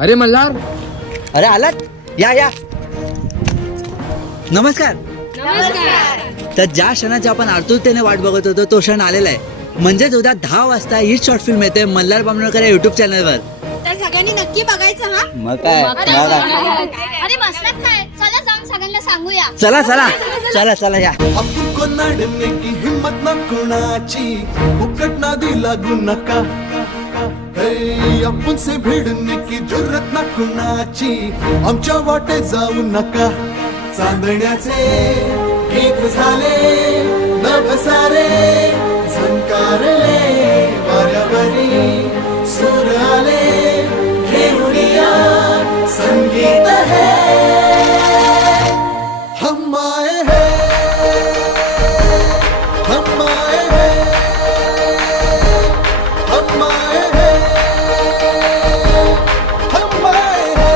अरे मल्हार, अरे आलात, या या. नमस्कार. तर ज्या क्षणाची आपण आतुरतेने वाट बघत होतो तो क्षण आलेला आहे. म्हणजेच उद्या 10 वाजता ही शॉर्ट फिल्म येते मल्हार बामणकर या युट्यूब चॅनलवर. तर सगळ्यांनी नक्की बघायचं हा. मग काय अरे बसलात काय, चला जाऊन सगळ्यांना सांगूया. चला चला चला चला या. आपण को नाडने की हिम्मत ना कोणाची, फुकट नादी लागू नका. आपण से भिडणे की जुर्रत ना कोणाची, आमच्या वाटे जाऊ नका. चांदण्याचे गीत झाले नभ सारे, झंकारले वाऱ्यावरी सूर आले, घेऊया संगीत है